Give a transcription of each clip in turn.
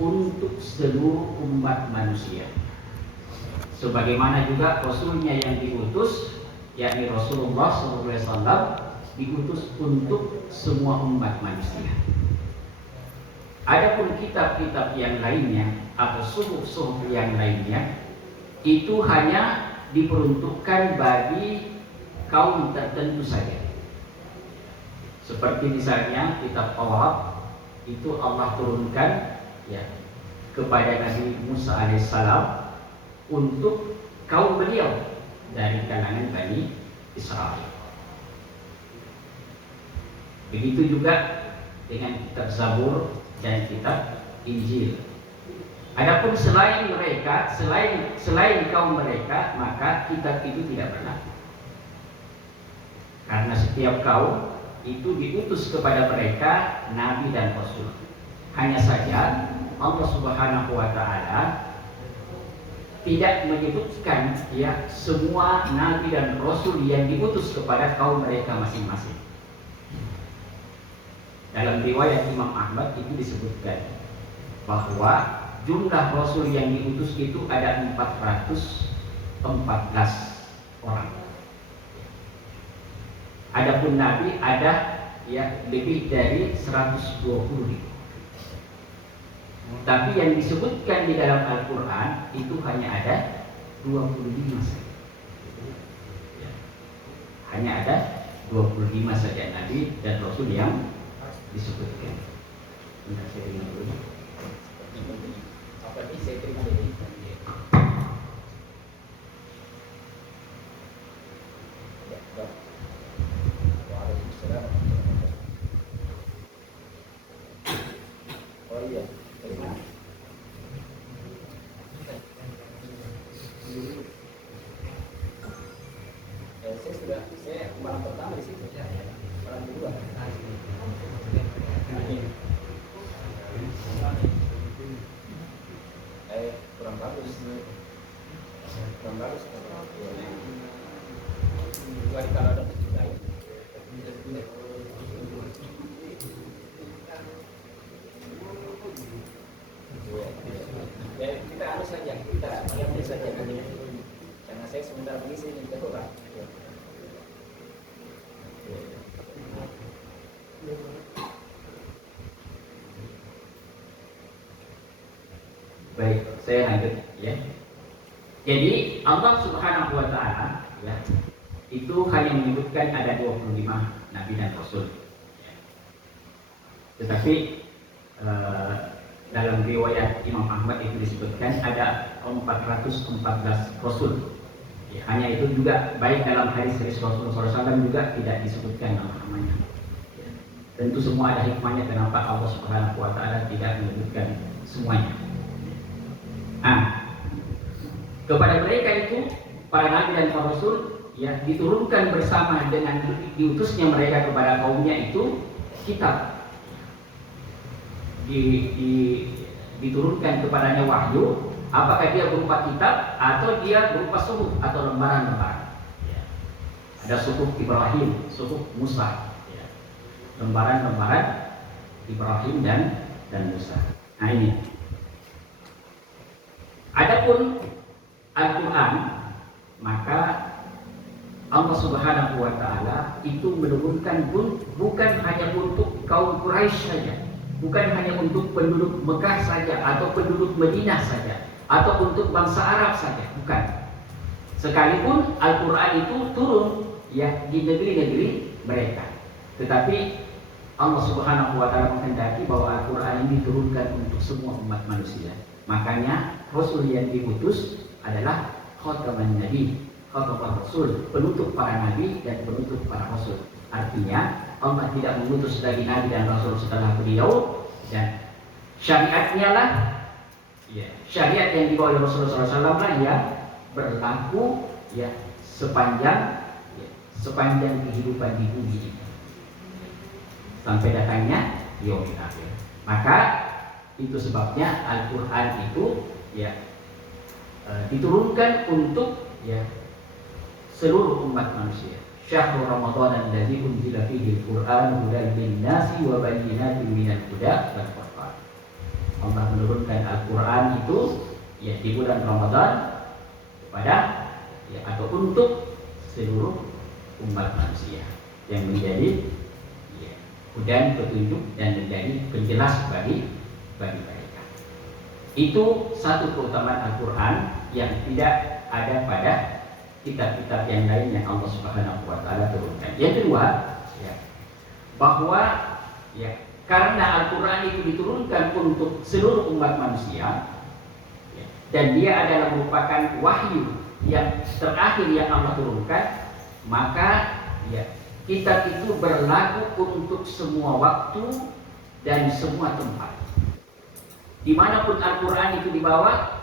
untuk seluruh umat manusia. Sebagaimana juga Rasulnya yang diutus, yakni Rasulullah SAW, diutus untuk semua umat manusia. Adapun kitab-kitab yang lainnya atau suhuf-suhuf yang lainnya itu hanya diperuntukkan bagi kaum tertentu saja. Seperti misalnya kitab Taurat itu Allah turunkan kepada Nabi Musa alaihissalam untuk kaum beliau dari kalangan Bani Israel. Begitu juga dengan kitab Zabur dan kitab Injil. Adapun selain mereka, selain kaum mereka, maka kitab itu tidak berlaku. Karena setiap kaum itu diutus kepada mereka nabi dan rasul. Hanya saja Allah Subhanahu wa taala tidak menyebutkan semua nabi dan rasul yang diutus kepada kaum mereka masing-masing. Dalam riwayat Imam Ahmad itu disebutkan bahwa jumlah rasul yang diutus itu ada 414 orang. Adapun nabi ada lebih dari 120. Tapi yang disebutkan di dalam Al-Quran itu hanya ada 25 saja. Hanya ada 25 saja nabi dan rasul yang disebutkan. Bentar, saya dengar dulu. Apa ini saya terima dulu. Waalaikumsalam. Oh iya, terima. Saya malam pertama di situ. Malam kedua. Kurang bagus. Kecuali kalau ada kecil. Kita harus saja, kita lihat saja. Karena saya sebentar lagi saya minta orang. Baik, saya lanjut ya. Jadi Allah Subhanahu wa taala itu hanya menyebutkan ada 25 nabi dan rasul. Tetapi dalam riwayat Imam Ahmad itu disebutkan ada 414 rasul. Hanya itu juga baik dalam hadis-hadis Rasulullah SAW juga tidak disebutkan nama-namanya. Tentu semua ada hikmahnya kenapa Allah Subhanahu wa taala tidak menyebutkan semuanya. Kepada mereka itu para nabi dan para rasul diturunkan bersama dengan diutusnya mereka kepada kaumnya itu kitab. Diturunkan kepadanya wahyu, apakah dia berupa kitab atau dia berupa suhuf atau lembaran-lembaran. Ada suhuf Ibrahim, suhuf Musa, lembaran-lembaran Ibrahim dan Musa. Nah ini. Adapun Al-Quran, maka Allah Subhanahu wa taala itu menurunkan bukan hanya untuk kaum Quraisy saja, bukan hanya untuk penduduk Mekah saja atau penduduk Madinah saja atau untuk bangsa Arab saja, bukan. Sekalipun Al-Quran itu turun di negeri-negeri mereka, tetapi Allah Subhanahu wa taala menghendaki bahwa Al-Quran ini diturunkan untuk semua umat manusia. Makanya Rasul yang diutus adalah khataman nabi, khataman rasul, penutup para nabi dan penutup para rasul. Artinya Allah tidak mengutus lagi nabi dan rasul setelah beliau, dan syariatnya lah syariat yang dibawa oleh Rasulullah SAW lah yang berlaku sepanjang kehidupan di bumi ini sampai datangnya yaumil akhir. Maka itu sebabnya Al-Quran itu diturunkan untuk seluruh umat manusia. Syahrul Ramadan allazi unzila fihi al-Qur'an hudan lin-nasi wa bayyinatin minal huda wal furqan. Allah menurunkan Al-Quran itu ya di bulan Ramadan kepada ya atau untuk seluruh umat manusia yang menjadi ya, hudan petunjuk dan menjadi penjelas bagi mereka. Itu satu keutamaan Al-Quran yang tidak ada pada kitab-kitab yang lain yang Allah Subhanahu wa taala turunkan. Yang kedua, ya, bahwa ya karena Al-Quran itu diturunkan untuk seluruh umat manusia ya, dan dia adalah merupakan wahyu yang terakhir yang Allah turunkan, maka ya kitab itu berlaku untuk semua waktu dan semua tempat. Dimanapun Al-Quran itu dibawa,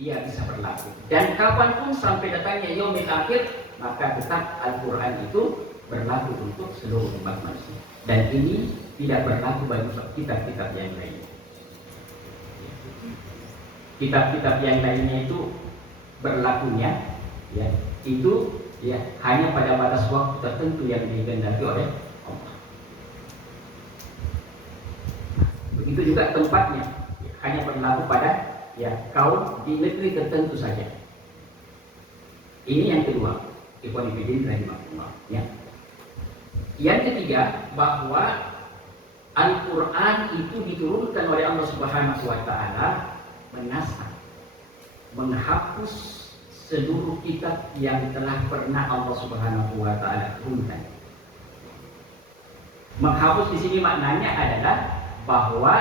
dia bisa berlaku. Dan kapanpun sampai datangnya yaumil akhir, maka tetap Al-Quran itu berlaku untuk seluruh umat manusia. Dan ini tidak berlaku bagi kitab-kitab yang lainnya. Kitab-kitab yang lainnya itu berlakunya ya itu ya hanya pada batas waktu tertentu yang dikehendaki oleh Allah. Begitu juga tempatnya ya, hanya berlaku pada ya kaum di negeri tertentu saja. Ini yang kedua, ikhwan fillah rahimahullah ya. Yang ketiga, bahwa Al-Quran itu diturunkan oleh Allah Subhanahu wa taala menasakh, menghapus seluruh kitab yang telah pernah Allah Subhanahu wa taala turunkan. Menghapus di sini maknanya adalah bahwa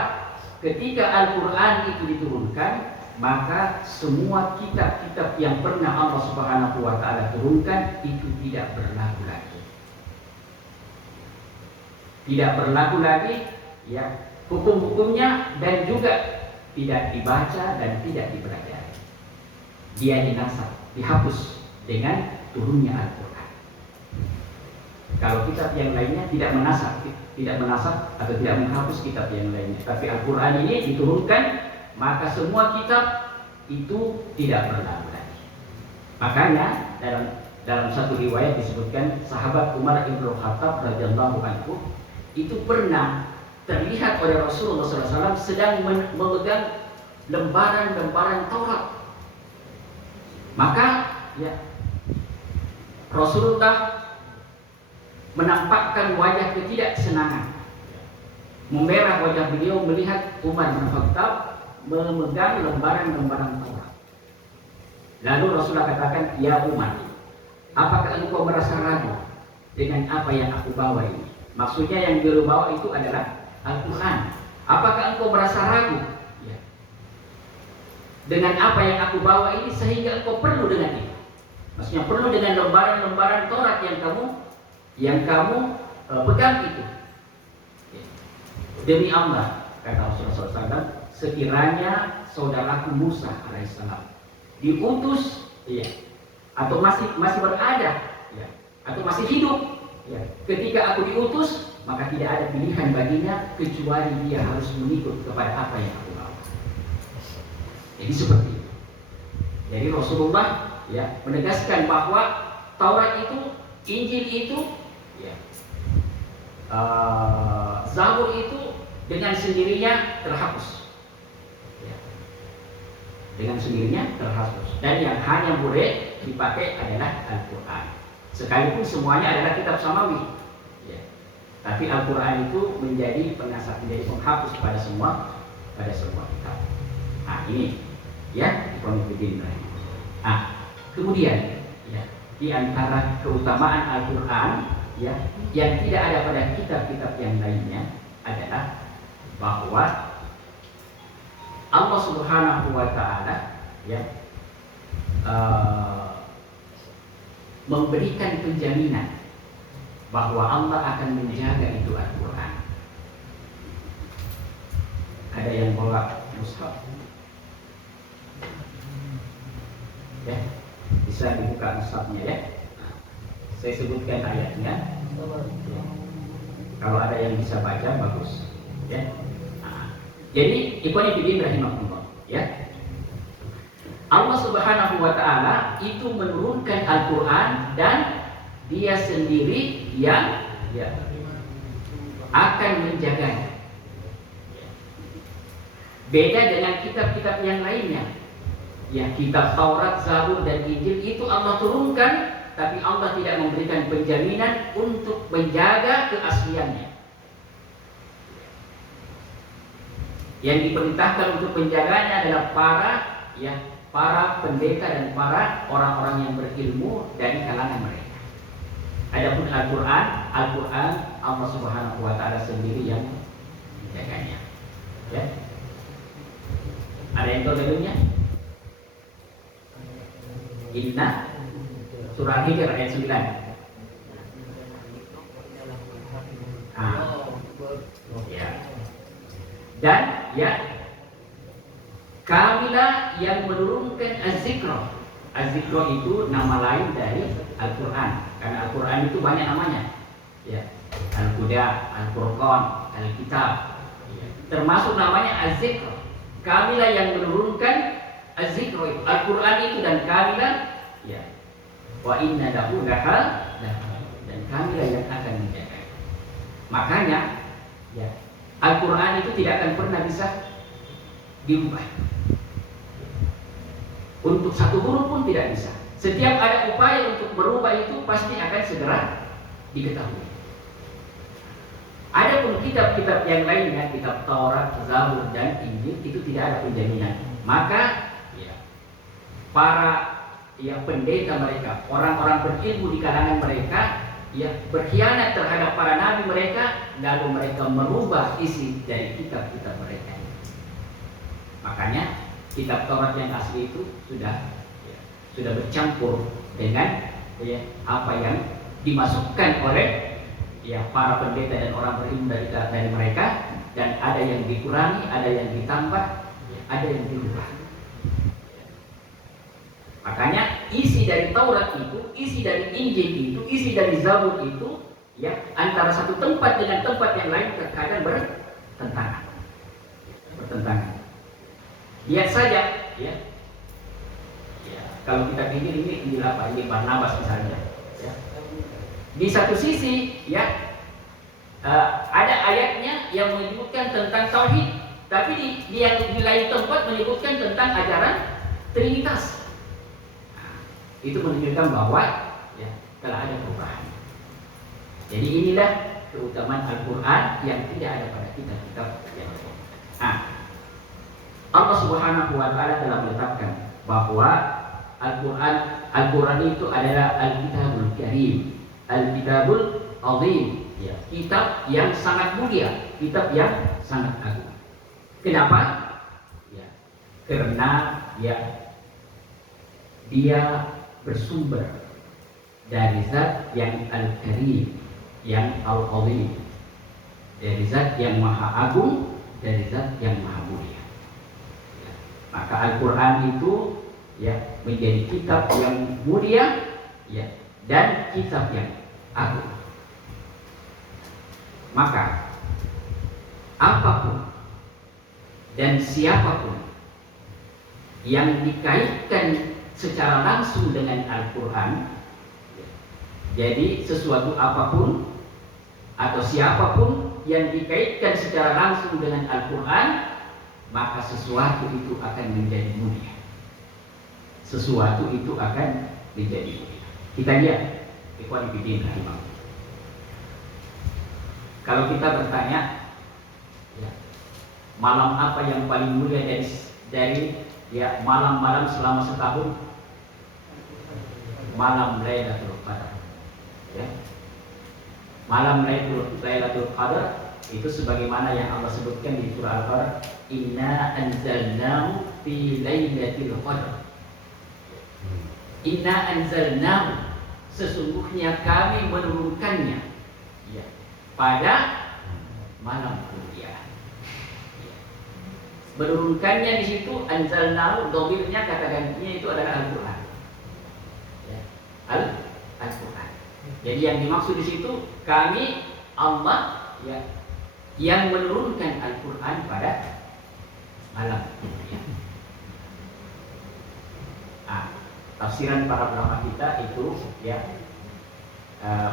ketika Al-Quran itu diturunkan, maka semua kitab-kitab yang pernah Allah Subhanahu wa taala turunkan itu tidak berlaku lagi. Tidak berlaku lagi ya hukum-hukumnya, dan juga tidak dibaca dan tidak dipelajari. Dia dinasakh, dihapus dengan turunnya Al-Quran. Kalau kitab yang lainnya tidak menasakh atau tidak menghapus kitab yang lainnya, tapi Al-Quran ini diturunkan, maka semua kitab itu tidak berlaku lagi. Makanya dalam satu riwayat disebutkan sahabat Umar bin Khattab radhiyallahu anhu itu pernah terlihat oleh Rasulullah SAW sedang memegang lembaran-lembaran Taurat. Maka ya Rasulullah menampakkan wajah ketidaksenangan, memerah wajah beliau melihat Umar bin Khattab memegang lembaran-lembaran Taurat. Lalu Rasulullah katakan, "Ya Umar, apakah engkau merasa ragu dengan apa yang aku bawa ini?" Maksudnya yang beliau bawa itu adalah Al-Quran. Apakah engkau merasa ragu ya, dengan apa yang aku bawa ini sehingga engkau perlu dengan itu? Maksudnya perlu dengan lembaran-lembaran Taurat yang kamu pegang itu. Ya. Demi Allah, kata Rasulullah SAW, sekiranya saudaraku Musa alaihissalam diutus ya, atau masih berada ya, atau masih hidup ya, ketika aku diutus, maka tidak ada pilihan baginya kecuali dia harus mengikut kepada apa yang aku bawa. Jadi seperti itu. Jadi Rasulullah ya menegaskan bahwa Taurat itu, Injil itu, ya, Zabur itu dengan sendirinya terhapus. Ya. Dengan sendirinya terhapus. Dan yang hanya boleh dipakai adalah Al-Quran. Sekalipun semuanya adalah kitab samawi, ya. Tapi Al-Quran itu menjadi penasakh, menjadi penghapus pada semua kitab. Nah ini, ya, kemudian, ya, di antara keutamaan Al-Quran, ya, yang tidak ada pada kitab-kitab yang lainnya adalah bahwa Allah Subhanahu wa taala, ya, memberikan penjaminan bahwa Allah akan menjaga itu Al-Quran. Ada yang bawa mushaf? Ya, bisa dibuka mushafnya ya. Saya sebutkan ayatnya. Kalau ada yang bisa baca bagus. Ya. Jadi ikhwan fillah rahimahullah, ya. Allah Subhanahu wa taala itu menurunkan Al-Quran dan dia sendiri yang akan menjaganya. Beda dengan kitab-kitab yang lainnya. Ya, kitab Taurat, Zabur dan Injil itu Allah turunkan, tapi Allah tidak memberikan penjaminan untuk menjaga keasliannya. Yang diperintahkan untuk menjaganya adalah para pendeta dan para orang-orang yang berilmu dari kalangan mereka. Adapun Al-Quran Allah Subhanahu wa Ta'ala sendiri yang menjaganya. Ya. Ada yang tahu dalilnya? Inna surah Hijr ayat 9. Ya. Dan ya, kamilah yang menurunkan Az-Zikra. Az-Zikra itu nama lain dari Al-Quran. Karena Al-Quran itu banyak namanya. Ya. Al-Huda, Al-Furqan, Al-Kitab. Ya. Termasuk namanya Az-Zikra. Kamilah yang menurunkan Az-Zikra itu. Al-Quran itu dan kamilah, ya. Wa inna lahu lahal, dan kamilah yang akan menjaga. Makanya, ya, Al-Quran itu tidak akan pernah bisa diubah. Untuk satu huruf pun tidak bisa. Setiap ada upaya untuk berubah itu pasti akan segera diketahui. Adapun kitab-kitab yang lainnya, kitab Taurat, Zabur dan Injil itu tidak ada penjaminan. Maka ya, para pendeta mereka, orang-orang berilmu di kalangan mereka, ya, berkhianat terhadap para nabi mereka, lalu mereka merubah isi dari kitab-kitab mereka. Makanya kitab Taurat yang asli itu sudah bercampur dengan apa yang dimasukkan oleh para pendeta dan orang berilmu dari mereka, dan ada yang dikurangi, ada yang ditambah, ada yang dirubah. Makanya isi dari Taurat itu, isi dari Injil itu, isi dari Zabur itu, ya, antara satu tempat dengan tempat yang lain terkadang bertentangan. Lihat saja, ya. Kalau kita pikir ini apa? Ini Barnabas misalnya. Ya. Di satu sisi, ya, ada ayatnya yang menyebutkan tentang tauhid, tapi di lain tempat menyebutkan tentang ajaran Trinitas. Itu menunjukkan bahwa ya, telah ada perubahan. Jadi inilah keutamaan Al-Quran yang tidak ada pada kitab-kitab yang lain. Allah Subhanahu wa Ta'ala telah menetapkan bahwa Al-Quran itu adalah Al-Kitabul Karim, Al-Kitabul Azim, ya, kitab yang sangat mulia, kitab yang sangat agung. Kenapa? Ya, karena ya, dia bersumber dari zat yang Al-Karim, yang Al-Azim, dari zat yang maha agung, dari zat yang maha mulia. Ya. Maka Al-Quran itu ya menjadi kitab yang mulia, ya, dan kitab yang agung. Maka apapun dan siapapun yang dikaitkan secara langsung dengan Al-Quran, jadi sesuatu apapun atau siapapun yang dikaitkan secara langsung dengan Al-Quran, maka sesuatu itu akan menjadi mulia. Sesuatu itu akan menjadi mulia. Kita lihat, ikhwan fillah rahimahullah. Kalau kita bertanya, ya, malam apa yang paling mulia dari ya malam-malam selama setahun? Malam Lailatul Qadar. Ya. Malam Lailatul Qadar itu sebagaimana yang Allah sebutkan di surah Al-Qadar, Inna anzalnahu fi Lailatul Qadar. Inna anzalnahu, sesungguhnya kami menurunkannya, ya, pada malam kemuliaan. Menurunkannya di situ anzalnahu, dhamirnya kata gantinya itu adalah Al-Quran. Ya. Al-Quran. Jadi yang dimaksud di situ kami Allah, ya, yang menurunkan Al-Quran pada malam kemuliaan. Tafsiran para ulama kita itu ya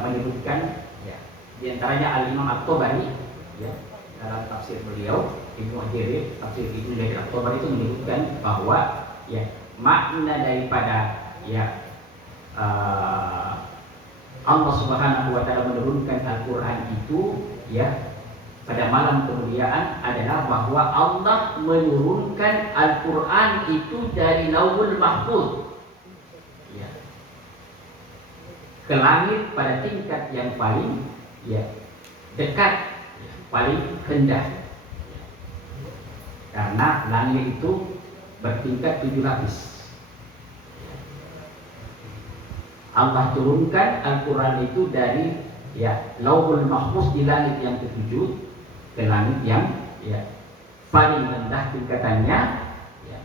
menyebutkan, ya, di antaranya Al-Imam At-Tabari, ya, dalam tafsir beliau Ibnu Jarir tafsir Ibnu Jarir At-Tabari itu menyebutkan bahwa ya makna daripada ya Allah Subhanahu wa taala menurunkan Al-Qur'an itu ya pada malam kemuliaan adalah bahwa Allah menurunkan Al-Qur'an itu dari Lauhul Mahfuz ya ke langit pada tingkat yang paling ya dekat ya, paling rendah. Karena langit itu bertingkat 7 lapis. Allah turunkan Al-Quran itu dari ya Lauhul Mahfuz di langit yang ke-7 ke langit yang ya paling rendah tingkatannya ya,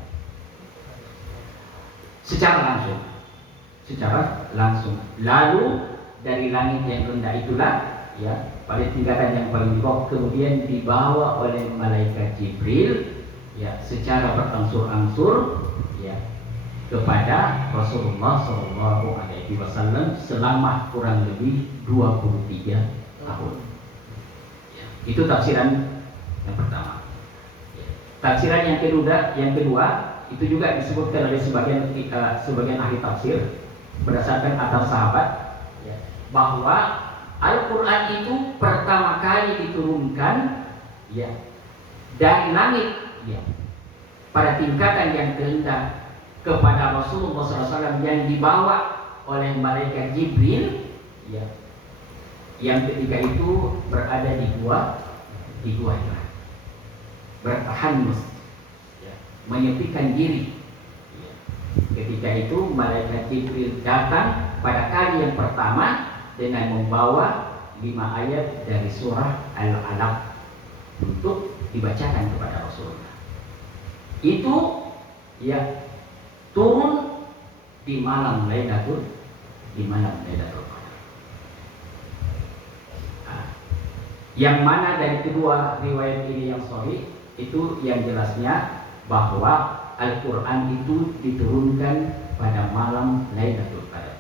secara langsung. Lalu dari langit yang rendah itulah ya pada tingkatan yang paling di bawah kemudian dibawa oleh malaikat Jibril ya secara berangsur-angsur ya kepada Rasulullah SAW selama kurang lebih 23 tahun. Ya, itu tafsiran yang pertama. Ya, tafsiran yang kedua itu juga disebutkan oleh sebagian ahli tafsir berdasarkan atar sahabat ya, bahwa Al-Quran itu pertama kali diturunkan ya dari langit ya, pada tingkatan yang terendah kepada Rasulullah SAW yang dibawa oleh malaikat Jibril ya, yang ketika itu berada di gua Hira, bertahan ya, menyepikan diri ya. Ketika itu malaikat Jibril datang pada kali yang pertama dengan membawa 5 ayat dari surah Al-Alaq untuk dibacakan kepada Rasulullah. Itu ya turun di malam Lailatul Qadar. Yang mana dari kedua riwayat ini yang sahih itu yang jelasnya bahwa Al-Quran itu diturunkan pada malam Lailatul Qadar.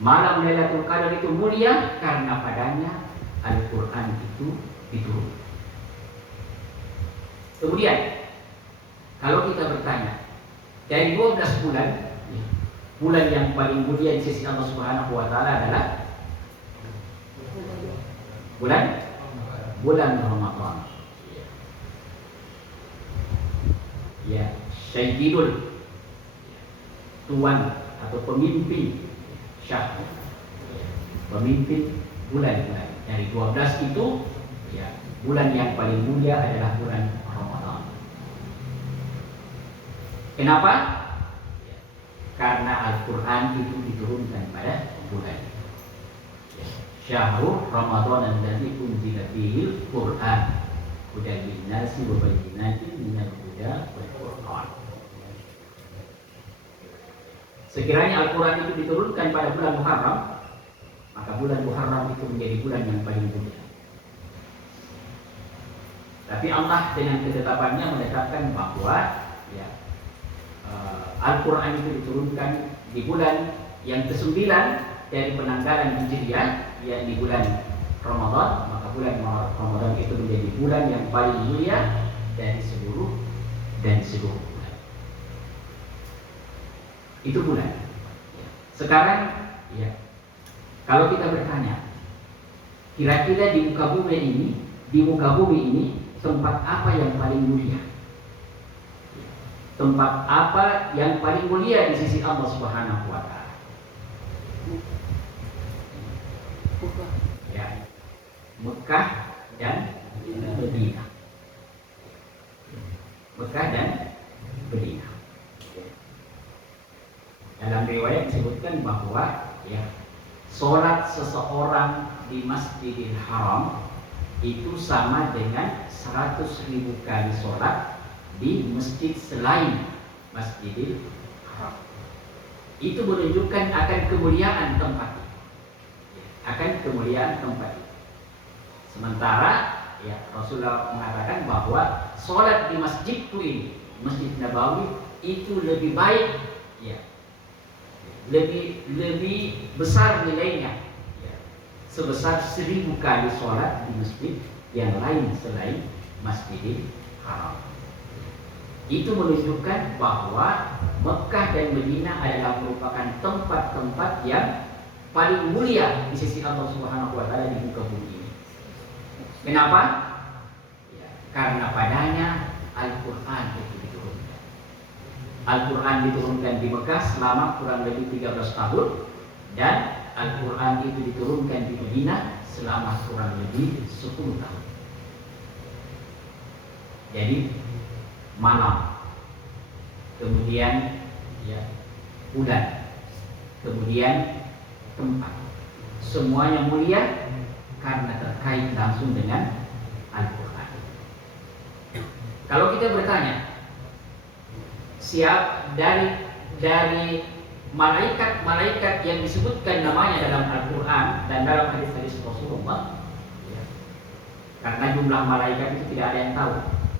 Malam Lailatul Qadar itu mulia karena padanya Al-Quran itu diturunkan. Kemudian kalau kita bertanya dari 12 bulan yang paling mulia di sisi Allah Subhanahu wa taala adalah bulan Ramadan. Ya, Sayyidul tuan atau pemimpin syahr. Pemimpin bulan-bulan. Dari 12 itu ya, bulan yang paling mulia adalah bulan Ramadan. Kenapa? Ya, karena Al-Quran itu diturunkan pada bulan Syahrul Ramadan allazi unzila fihil Qur'an hudan linnasi wa bayyinatin minal huda wal furqan. Sekiranya Al-Quran itu diturunkan pada bulan Muharram, maka bulan Muharram itu menjadi bulan yang paling mulia. Tapi Allah dengan ketetapannya menetapkan bahwa ya, Al-Quran itu diturunkan di bulan yang ke-9 dari penanggalan Hijriah, yakni bulan Ramadan. Maka bulan Ramadan itu menjadi bulan yang paling mulia dari seluruh bulan. Itu bulan. Sekarang ya, kalau kita bertanya, kira-kira di muka bumi ini tempat apa yang paling mulia? Tempat apa yang paling mulia di sisi Allah Subhanahu wa taala? Ya, Mekah dan Madinah. Mekah dan Madinah. Dalam riwayat disebutkan bahwa ya, sholat seseorang di Masjidil Haram itu sama dengan 100.000 kali sholat di masjid selain Masjidil Haram. Itu menunjukkan akan kemuliaan tempat. Sementara ya, Rasulullah mengatakan bahwa sholat di masjidku ini, Masjid Nabawi, itu lebih baik ya, lebih besar nilainya ya, sebesar 1000 kali sholat di masjid yang lain selain Masjidil Haram. Itu menunjukkan bahwa Mekah dan Madinah adalah merupakan tempat-tempat yang paling mulia di sisi Allah Subhanahu wa taala di muka bumi ini. Kenapa? Ya, karena padanya Al-Qur'an itu diturunkan. Al-Qur'an diturunkan di Mekah selama kurang lebih 13 tahun dan Al-Qur'an itu diturunkan di Madinah selama kurang lebih 10 tahun. Jadi malam, kemudian ya bulan, kemudian tempat, semuanya mulia karena terkait langsung dengan Al-Quran. Kalau kita bertanya, siapa dari malaikat yang disebutkan namanya dalam Al-Quran dan dalam hadis-hadis Rasulullah, ya, karena jumlah malaikat itu tidak ada yang tahu.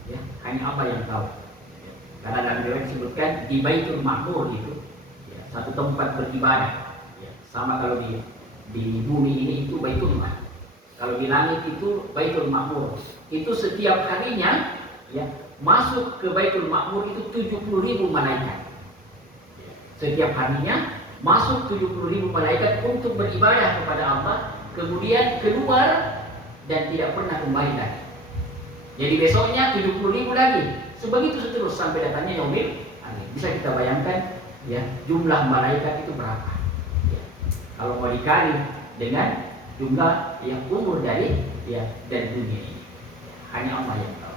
Ya, hanya Allah yang tahu. Ya, karena dalam riwayat disebutkan di Baitul Ma'mur itu, ya, satu tempat beribadah. Ya, sama kalau di bumi ini itu Baitullah. Kalau di langit itu Baitul Ma'mur. Itu setiap harinya, ya, masuk ke Baitul Ma'mur itu 70.000 malaikat. Ya, setiap harinya masuk 70.000 malaikat untuk beribadah kepada Allah, kemudian keluar dan tidak pernah kembali lagi. Jadi besoknya 70.000 lagi. Sebegitu seterus sampai datangnya yaumil akhir. Bisa kita bayangkan ya jumlah malaikat itu berapa? Ya. Kalau mau dikali dengan jumlah yang umur dari ya dan dunia ini. Hanya Allah yang tahu.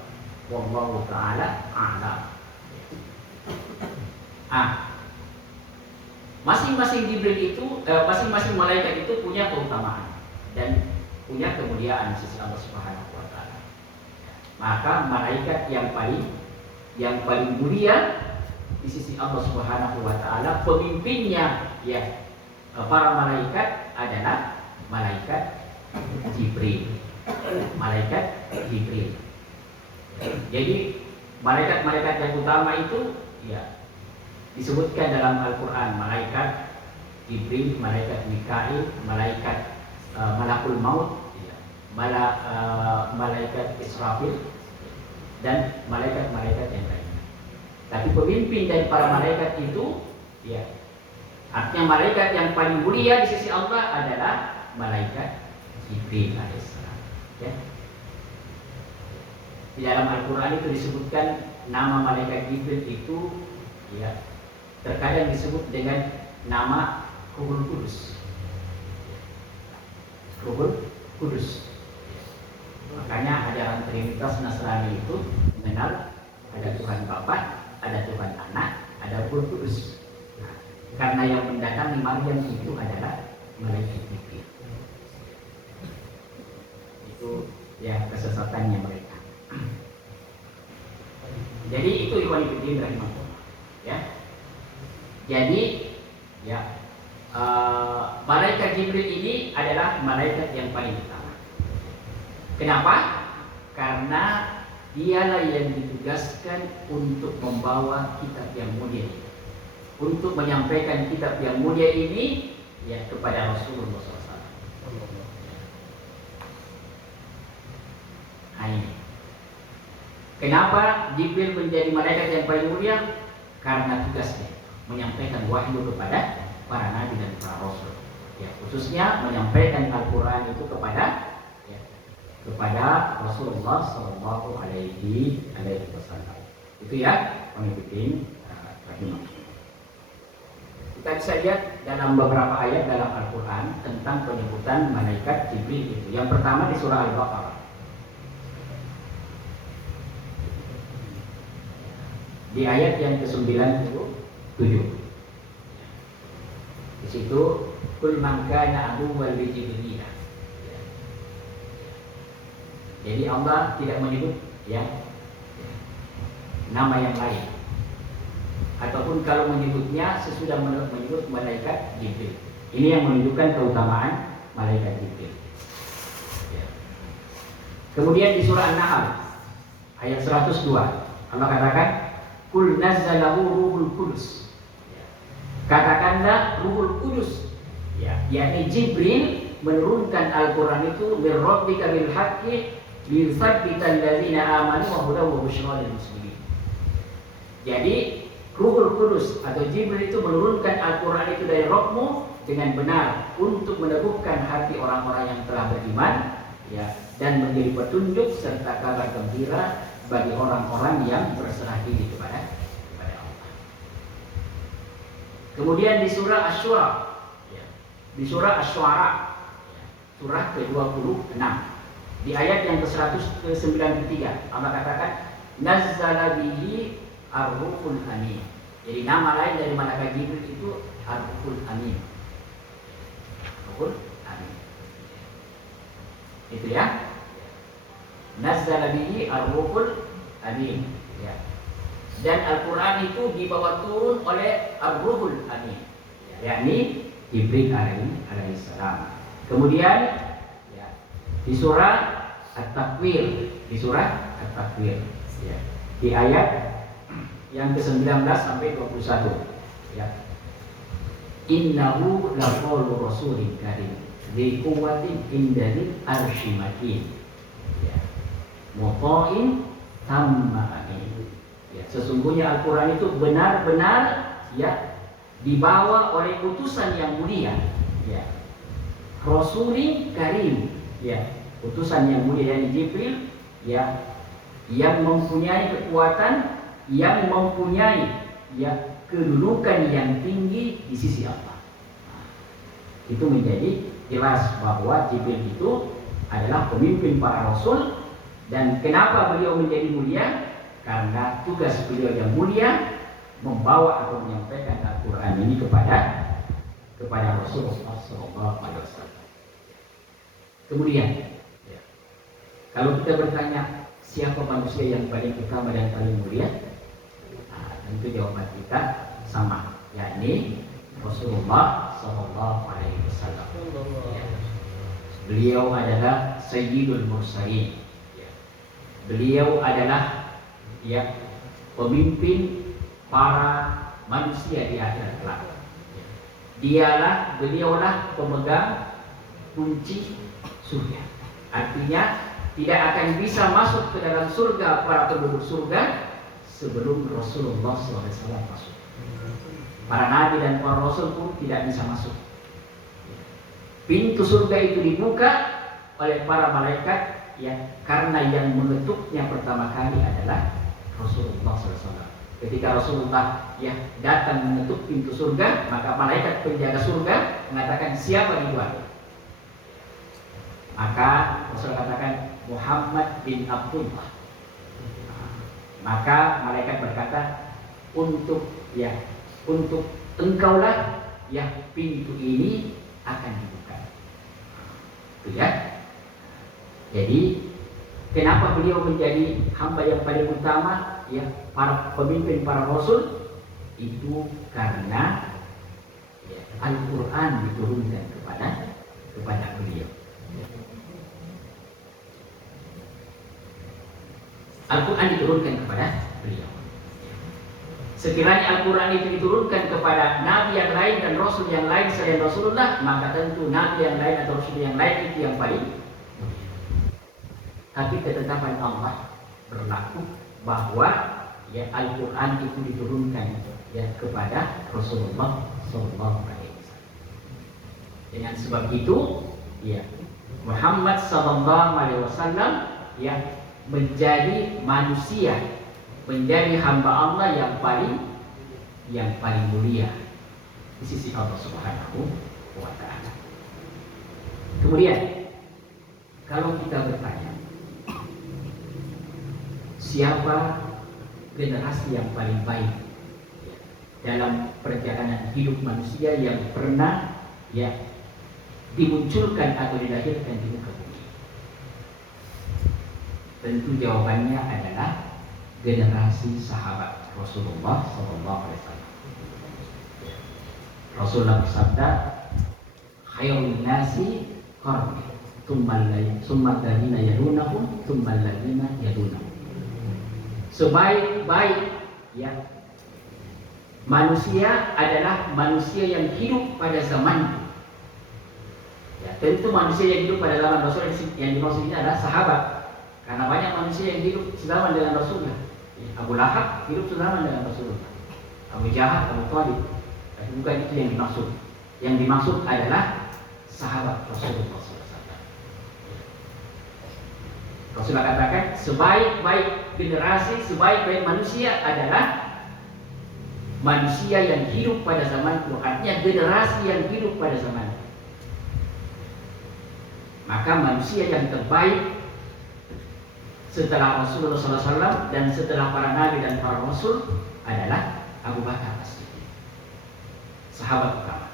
Wallahu taala a'lam. Masing-masing Jibril itu masing-masing malaikat itu punya keutamaan dan punya kemuliaan di sisi Allah Subhanahu wa taala. Maka malaikat yang paling mulia di sisi Allah Subhanahu wa taala, pemimpinnya ya para malaikat adalah malaikat Jibril. Malaikat Jibril. Jadi malaikat-malaikat yang utama itu ya disebutkan dalam Al-Qur'an, malaikat Jibril, malaikat Mikail, malaikat Malakul Maut, ya, malaikat Israfil dan malaikat-malaikat yang lainnya. Tapi pemimpin dari para malaikat itu ya artinya malaikat yang paling mulia di sisi Allah adalah malaikat Jibril alaihissalam. Ya. Di dalam Al-Quran itu disebutkan nama malaikat Jibril itu ya terkadang disebut dengan nama Ruhul Kudus. Ruhul Kudus. Makanya ajaran Trinitas Nasrani itu mengenal ada Tuhan Bapa, ada Tuhan Anak, ada Ruhul Kudus. Nah, karena yang mendatangi Maryam itu adalah malaikat Jibril. Itu ya kesesatannya mereka. Jadi itu ikhwan fillah rahimahullah. Ya. Jadi ya malaikat Jibril ini adalah malaikat yang paling utama. Kenapa? Karena dialah yang ditugaskan untuk membawa kitab yang mulia, untuk menyampaikan kitab yang mulia ini ya kepada Rasulullah SAW. Nah, ini. Kenapa Jibril menjadi malaikat yang paling mulia? Karena tugasnya menyampaikan wahyu kepada para nabi dan para rasul. Ya, khususnya menyampaikan Al-Quran itu kepada Rasulullah Sallallahu Alaihi Wasallam. Itu ya pemimpin rahimah. Kita bisa lihat dalam beberapa ayat dalam Al-Quran tentang penyebutan malaikat Jibril itu. Yang pertama di surah Al-Baqarah. Di ayat yang ke-97. Di situ kul man kana aduwwan li Jibril. Jadi Allah tidak menyebut ya nama yang lain. Ataupun kalau menyebutnya sesudah menyebut malaikat Jibril. Ini yang menunjukkan keutamaan malaikat Jibril. Ya. Kemudian di surah An-Nahl ayat 102 Allah katakan kul nazzalahu ruhul kudus. Ya. Katakanlah ruhul kudus. Ya, yakni Jibril menurunkan Al-Quran itu min rabbika bil haqqi liyuthabbital ladzina amanu wa hudan wa busyra lil muslimin. Jadi Ruhul Kudus atau Jibril itu menurunkan Al-Quran itu dari Rabbmu dengan benar untuk meneguhkan hati orang-orang yang telah beriman, ya, dan menjadi petunjuk serta kabar gembira bagi orang-orang yang berserah diri kepada Allah. Kemudian di surah Asy-Syura, ya, di surah Asy-Syu'ara, ya, surah ke-26, di ayat yang ke-193, Allah katakan nazzala bihi ar-ruhul amin. Jadi nama lain dari malaikat Jibril itu ar-ruhul amin. Ruhul amin. Itu ya. Nazzala bihi ar-ruhul amin, ya. Dan Al-Qur'an itu dibawa turun oleh ar-ruhul amin, yakni Jibril alaihi salam. Kemudian, ya, di surah At-Takwir, ya, di ayat yang ke-19 sampai 21, ya. Innahu laqawlu rasulin karim dzi quwwatin indal arsy makin, ya, mutha'in thamma amin. Ya, sesungguhnya Al-Qur'an itu benar-benar, ya, dibawa oleh utusan yang mulia, ya, rasulin karim, ya, utusan yang mulia dari Jibril, ya, yang mempunyai kekuatan, yang mempunyai, ya, kedudukan yang tinggi di sisi Allah. Itu menjadi jelas bahwa Jibril itu adalah pemimpin para rasul. Dan kenapa beliau menjadi mulia? Karena tugas beliau yang mulia membawa atau menyampaikan Al-Quran ini kepada Rasulullah SAW. Kemudian, ya, kalau kita bertanya siapa manusia yang paling utama dan paling mulia, tentu jawaban kita sama, yakni Rasulullah SAW. Ya. Beliau adalah Sayyidul Mursalin. Ya. Beliau adalah, ya, pemimpin para manusia di akhirat kelak. Beliaulah pemegang kunci surga. Artinya tidak akan bisa masuk ke dalam surga para penduduk surga sebelum Rasulullah SAW masuk. Para nabi dan para rasul pun tidak bisa masuk. Pintu surga itu dibuka oleh para malaikat, ya, karena yang mengetuknya pertama kali adalah Rasulullah SAW. Ketika Rasulullah, ya, datang mengetuk pintu surga, maka malaikat penjaga surga mengatakan siapa di luar. Maka Rasul katakan Muhammad bin Abdullah. Maka malaikat berkata, untuk engkaulah, ya, pintu ini akan dibuka. Itu, ya. Jadi kenapa beliau menjadi hamba yang paling utama, ya, para pemimpin para rasul? Itu karena, ya, Al-Quran diturunkan kepada beliau. Al-Quran diturunkan kepada beliau. Sekiranya Al-Quran itu diturunkan kepada nabi yang lain dan rasul yang lain selain Rasulullah, maka tentu nabi yang lain atau rasul yang lain itu yang paling. Tapi ketetapan Allah berlaku bahwa, ya, Al-Quran itu diturunkan, ya, kepada Rasulullah SAW. Dengan sebab itu, ya, Muhammad SAW, ya, menjadi manusia, menjadi hamba Allah yang paling mulia di sisi Allah Subhanahu wa Ta'ala. Kemudian, kalau kita bertanya siapa generasi yang paling baik, ya, dalam perjalanan hidup manusia yang pernah, ya, dimunculkan atau dilahirkan di muka bumi, tentu jawabannya adalah generasi sahabat Rasulullah SAW. Rasulullah bersabda, khairun nasi qarni, tsummal ladzina yalunahum, tsummal ladzina yalunahum. Sebaik-baik, ya, manusia adalah manusia yang hidup pada zaman. Ya, tentu manusia yang hidup pada zaman Rasul yang dimaksud ini adalah sahabat. Karena banyak manusia yang hidup sezaman dengan Rasulullah. Abu Lahab hidup sezaman dengan Rasulullah. Abu Jahal, Abu Thalib. Tapi bukan itu yang dimaksud. Yang dimaksud adalah sahabat Rasulullah SAW. Rasulullah katakan sebaik-baik generasi, sebaik-baik manusia adalah manusia yang hidup pada zamanku. Artinya generasi yang hidup pada zamanku. Maka manusia yang terbaik setelah Rasulullah SAW dan setelah para nabi dan para rasul adalah Abu Bakar As-Siddiq, sahabat utama.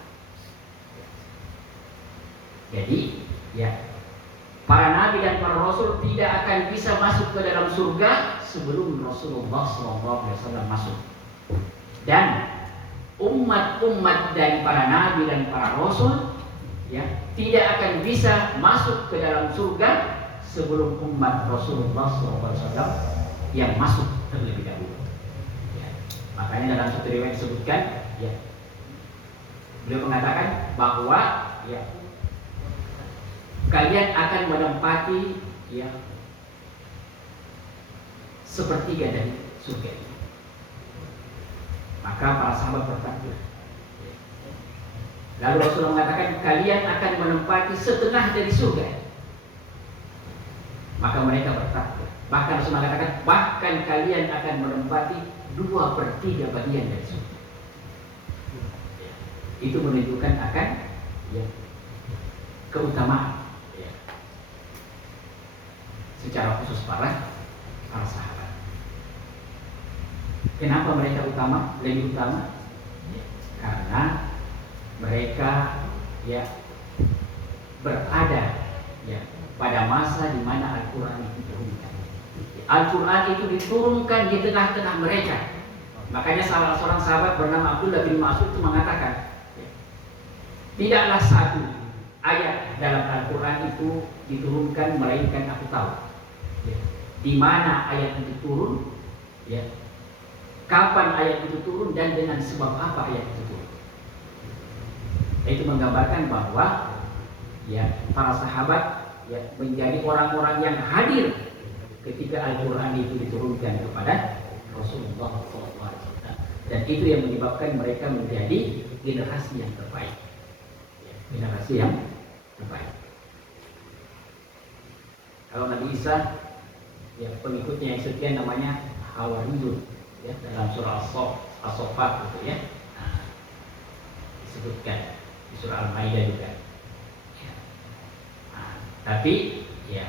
Jadi, ya, para nabi dan para rasul tidak akan bisa masuk ke dalam surga sebelum Rasulullah SAW masuk. Dan umat-umat dari para nabi dan para rasul, ya, tidak akan bisa masuk ke dalam surga sebelum umat Rasulullah SAW yang masuk terlebih dahulu. Ya. Makanya dalam satu riwayat disebutkan, ya, beliau mengatakan bahwa, ya, kalian akan menempati, ya, sepertiga dari surga ini. Maka para sahabat bertakbir. Lalu Rasulullah mengatakan kalian akan menempati setengah dari surga. Maka mereka bertakbir. Bahkan Rasulullah mengatakan bahkan kalian akan menempati 2/3 bagian dari surga. Itu menunjukkan akan, ya, keutamaan, ya, secara khusus para sahabat. Kenapa mereka lebih utama? Ya, karena mereka, ya, berada, ya, pada masa di mana Al-Quran itu diturunkan. Al-Quran itu diturunkan di tengah-tengah mereka. Makanya salah seorang sahabat bernama Abdullah bin Mas'ud itu mengatakan, ya, tidaklah satu ayat dalam Al-Quran itu diturunkan melainkan aku tahu, ya, di mana ayat itu turun, ya, kapan ayat itu turun, dan dengan sebab apa ayat itu turun. Itu menggambarkan bahwa, ya, para sahabat, ya, menjadi orang-orang yang hadir ketika Al-Quran itu diturunkan kepada Rasulullah SAW. Dan itu yang menyebabkan mereka menjadi generasi yang terbaik, ya, generasi yang terbaik. Kalau Nabi Isa, ya, pengikutnya yang sekian namanya Hawariyun, ya, dalam surah As-Saffat gitu, ya, nah, disebutkan di surah Al-Maidah juga. Ya. Nah, tapi, ya,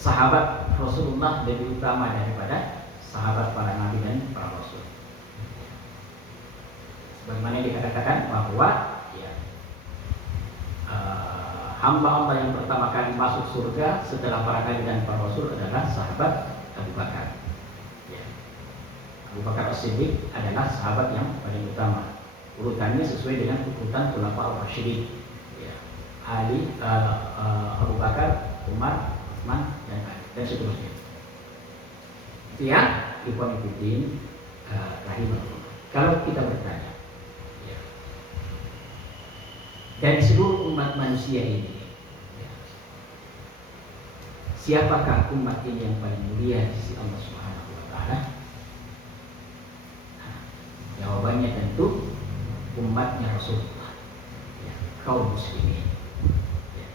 sahabat Rasulullah lebih utama daripada sahabat para nabi dan para rasul. Sebagaimana dikatakan bahwa, ya, hamba-hamba yang pertama kali masuk surga setelah para nabi dan para rasul adalah sahabat Abu Bakar. Ya. Abu Bakar As-Siddiq adalah sahabat yang paling utama. Urutannya sesuai dengan urutan Khulafaur Rasyidin. Ya. Ali, Abu Bakar, Umar, Utsman, dan Ali, dan seterusnya. Itu ya, Ikhwan Fillah rahimahullah. Kalau kita bertanya, ya, dari seluruh umat manusia ini, ya, siapakah umat ini yang paling mulia di sisi Allah Subhanahu wa Ta'ala? Nah, jawabannya tentu umatnya Rasulullah, ya, kaum muslimin. Ya.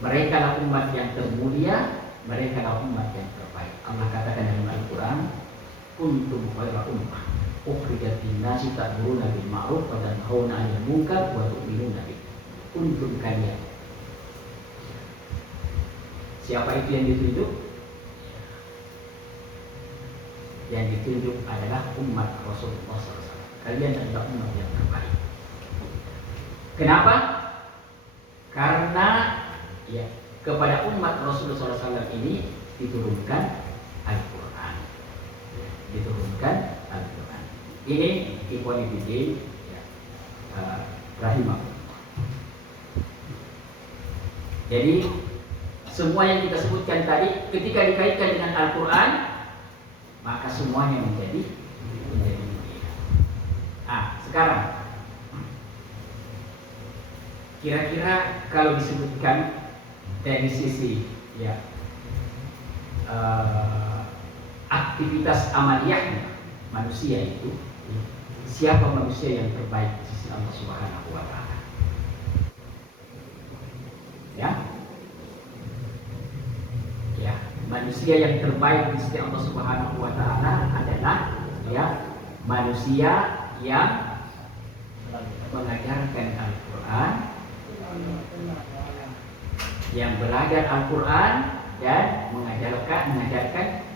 Mereka lah umat yang termulia, mereka lah umat yang terbaik. Allah katakan dalam Al-Quran, kuntum khairu ummah ukhrijat lin-nasi ta'muruna bil ma'ruf wa tanhauna 'anil munkar wa tu'minuna billah. Kuntum kalian. Siapa itu yang ditunjuk? Yang ditunjuk adalah umat Rasulullah SAW. Kalian adalah umat yang terbaik. Kenapa? Karena, ya, kepada umat Rasulullah SAW ini diturunkan Al-Quran, ya, diturunkan Al-Quran. Ini Ikhwan Fillah, ya, rahimahullah. Jadi semua yang kita sebutkan tadi ketika dikaitkan dengan Al-Quran, maka semuanya menjadi mulia. Sekarang kira-kira kalau disebutkan dari sisi ya aktivitas amaliyahnya manusia itu, siapa manusia yang terbaik di sisi Allah Subhanahu wa taala? Ya. Ya, manusia yang terbaik di sisi Allah Subhanahu wa taala adalah ya manusia yang mengajarkan Al-Qur'an, yang belajar Al-Quran dan mengajarkan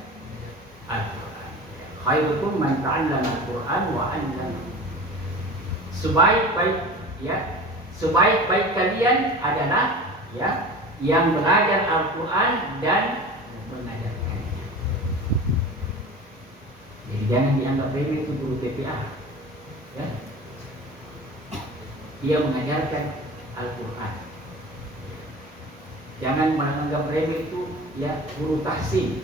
Al-Quran. Khairukum man ta'allama Al-Quran wa 'allama. Sebaik-baik kalian adalah ya yang belajar Al-Quran dan mengajarkannya. Jadi jangan dianggap remeh itu guru PPA. Ya. Dia mengajarkan Al-Quran. Jangan menganggap remeh itu ya guru tahsin.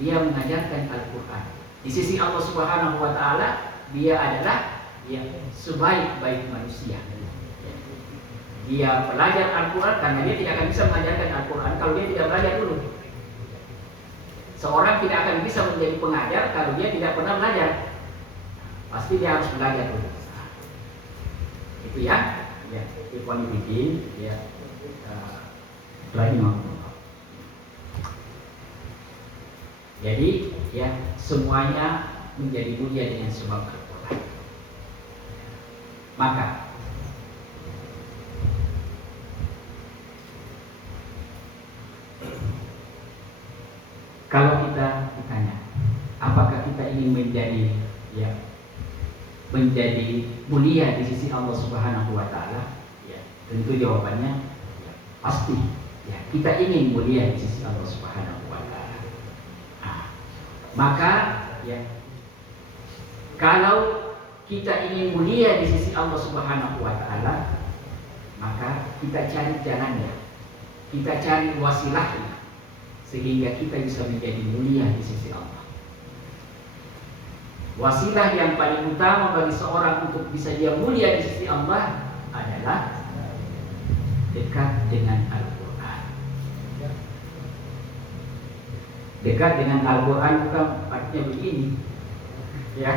Dia mengajarkan Al-Quran. Di sisi Allah Subhanahu wa taala dia adalah ya sebaik-baik manusia. Dia belajar Al-Quran karena dia tidak akan bisa mengajarkan Al-Quran kalau dia tidak belajar dulu. Seorang tidak akan bisa menjadi pengajar kalau dia tidak pernah belajar. Pasti dia harus belajar dulu. Itu ya, Ikhwan Fillah, ya. Jadi ya semuanya menjadi mulia dengan sebab Al-Quran. Maka kalau kita ditanya, apakah kita ingin menjadi mulia di sisi Allah Subhanahu wa taala? Ya, tentu jawabannya ya, pasti. Ya, kita ingin mulia di sisi Allah Subhanahu wa taala. Nah, maka ya kalau kita ingin mulia di sisi Allah Subhanahu wa taala, maka kita cari jalannya. Kita cari wasilahnya sehingga kita bisa menjadi mulia di sisi Allah. Wasilah yang paling utama bagi seorang untuk bisa dia mulia di sisi Allah adalah dekat dengan Al-Quran. Dekat dengan Al-Quran bukan artinya begini, ya.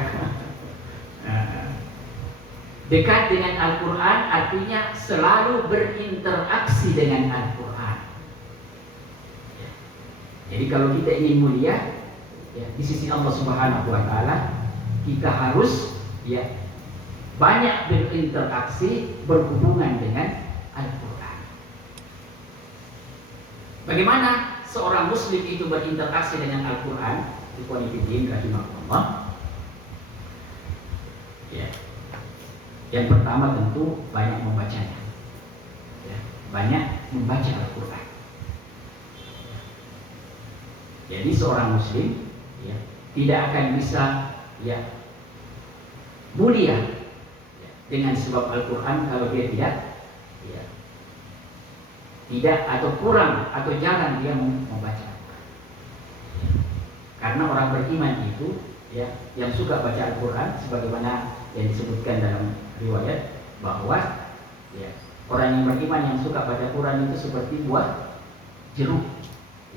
Dekat dengan Al-Quran artinya selalu berinteraksi dengan Al-Quran. Jadi kalau kita ingin mulia ya, di sisi Allah Subhanahu wa taala, kita harus ya banyak berinteraksi, berhubungan dengan Al-Quran. Bagaimana seorang muslim itu berinteraksi dengan Al-Quran? Ikhwan fillah rahimahullah. Ya. Yang pertama tentu banyak membacanya. Ya, banyak membaca Al-Quran. Jadi seorang muslim ya, tidak akan bisa ya mulia ya, dengan sebab Al-Quran kalau dia tidak atau kurang atau jarang dia membaca. Karena orang beriman itu ya yang suka baca Al-Quran sebagaimana yang disebutkan dalam riwayat bahwa ya, orang yang beriman yang suka baca Quran itu seperti buah jeruk.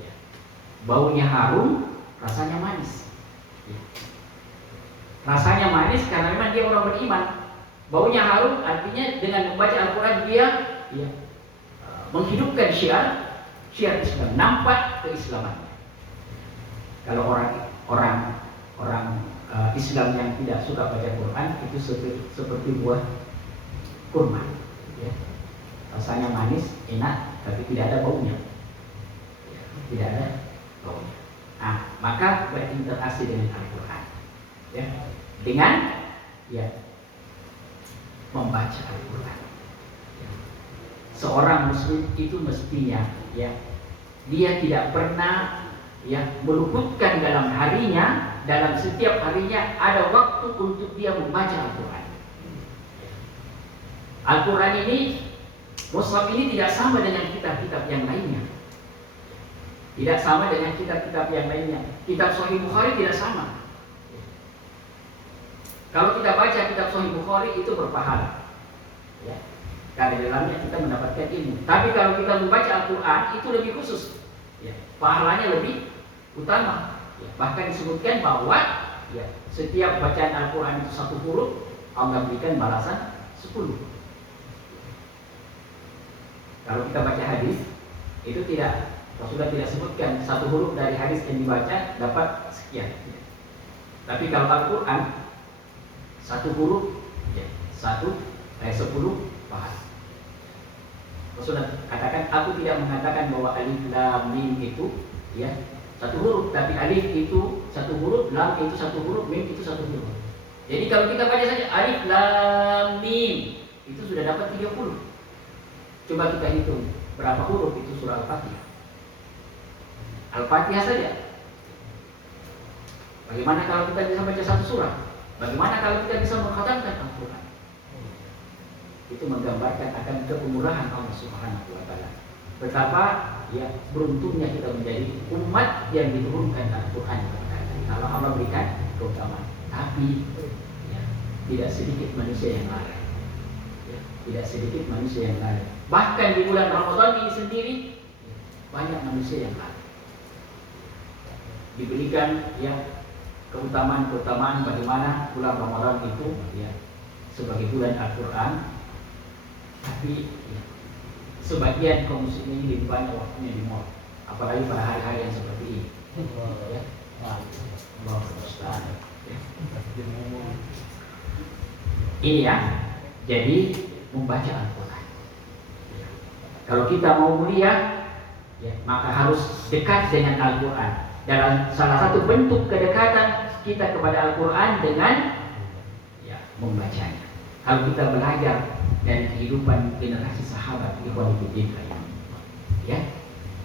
Ya. Baunya harum, rasanya manis. Ya. Rasanya manis karena memang dia orang beriman. Baunya harum artinya dengan membaca Al-Quran dia ya, menghidupkan syiar Islam, nampak keislamannya. Kalau orang Islam yang tidak suka baca Quran itu seperti buah kurma, ya. Rasanya manis, enak, tapi tidak ada baunya, ya, tidak ada baunya. Nah, maka berinteraksi dengan Al-Quran, ya, dengan ya membaca Al-Quran. Ya. Seorang Muslim itu mestinya, ya, dia tidak pernah ya meluputkan dalam harinya, dalam setiap harinya ada waktu untuk dia membaca Al-Quran. Al-Quran ini, mushaf ini tidak sama dengan kitab-kitab yang lainnya. Tidak sama dengan kitab-kitab yang lainnya. Kitab Sahih Bukhari tidak sama. Kalau kita baca kitab Sahih Bukhari itu berpahala. Ya. Karena di dalamnya kita mendapatkan ilmu. Tapi kalau kita membaca Al-Quran itu lebih khusus, ya, pahalanya lebih utama. Ya, bahkan disebutkan bahwa ya, setiap bacaan Al-Quran itu satu huruf, Allah berikan balasan 10. Kalau kita baca hadis itu tidak, Rasulullah tidak sebutkan satu huruf dari hadis yang dibaca dapat sekian. Tapi kalau Al-Quran satu huruf, ya, 10 pahala. Rasulullah katakan, aku tidak mengatakan bahwa alif lam mim itu ya satu huruf, tapi alif itu satu huruf, lam itu satu huruf, mim itu satu huruf. Jadi kalau kita baca saja alif lam mim itu sudah dapat 30. Coba kita hitung berapa huruf itu surah Al-Fatihah. Al-Fatihah saja. Bagaimana kalau kita bisa baca satu surah? Bagaimana kalau kita bisa mengkhatamkan Al-Quran? Itu menggambarkan akan kemurahan Allah Subhanahu wa Ta'ala. Betapa ya beruntungnya kita menjadi umat yang diturunkan Al-Quran kepada kita. Kalau Allah berikan keutamaan, tapi ya, tidak sedikit manusia yang lalai. Ya, tidak sedikit manusia yang lalai. Bahkan di bulan Ramadan ini sendiri ya, banyak manusia yang lalai. Diberikan ya keutamaan-keutamaan bagaimana bulan Ramadan itu ya sebagai bulan Al-Quran. Tapi ya, sebagian kaum muslimin ini lebih banyak waktunya di mall, apalagi pada hari-hari yang seperti ini. Ya, Allah Ustaz. Ini ya, jadi membaca Al-Quran. Ya. Kalau kita mau mulia, ya, maka harus dekat dengan Al-Quran. Dan salah satu bentuk kedekatan kita kepada Al-Quran dengan ya, membacanya. Kalau kita belajar dari kehidupan generasi sahabat, ya,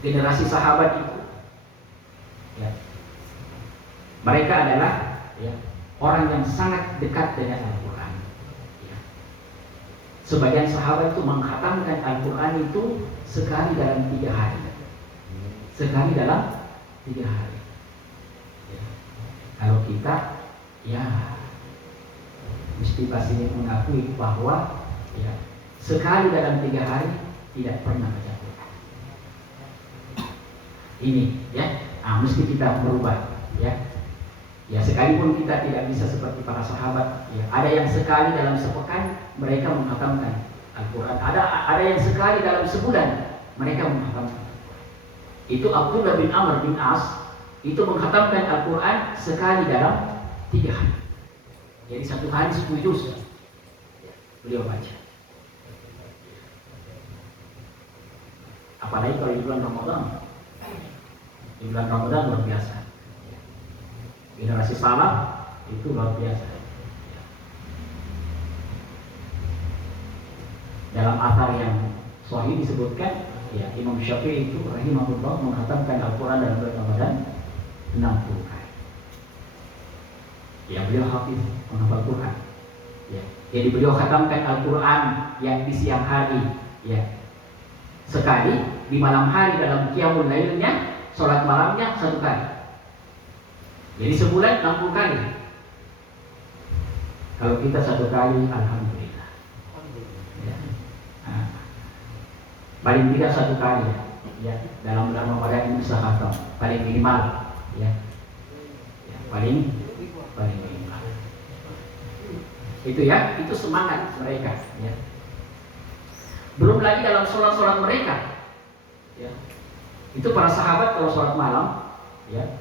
generasi sahabat itu, ya, mereka adalah ya, orang yang sangat dekat dengan Al-Quran. Ya. Sebagian sahabat itu mengkhatamkan Al-Quran itu sekali dalam 3 hari, sekali dalam 3 hari. Ya. Kalau kita, ya, mesti pasti mengakui bahwa ya, sekali dalam 3 hari tidak pernah baca Quran. Ini ya, mesti kita berubah ya. Ya sekalipun kita tidak bisa seperti para sahabat, ya, ada yang sekali dalam sepekan mereka menghatamkan Al-Quran. Ada yang sekali dalam sebulan mereka menghatamkan Al-Quran. Itu Abdullah bin Amr bin As itu menghatamkan Al-Quran sekali dalam 3 hari. Jadi 1 hari 10 juz beliau baca. Apalagi kalau di bulan Ramadan. Di bulan Ramadan luar biasa. Generasi salaf itu luar biasa. Dalam athar yang sahih disebutkan, ya, Imam Syafi'i itu rahimahullah menghatamkan Al-Quran dalam bulan Ramadan 60 kali. Ya, beliau hafiz menghafal Quran. Ya, jadi beliau khatamkan Al-Quran yang di siang hari, ya, sekali, di malam hari dalam qiyamul lailnya, sholat malamnya 1 kali. Jadi sebulan 60 kali. Kalau kita 1 kali, alhamdulillah. Ya. Paling tidak 1 kali ya. Dalam bulan Ramadan ini bisa khatam, paling minimal ya. Ya, paling minimal. Itu ya, itu semangat mereka ya. Belum lagi dalam sholat mereka ya. Itu para sahabat kalau sholat malam ya,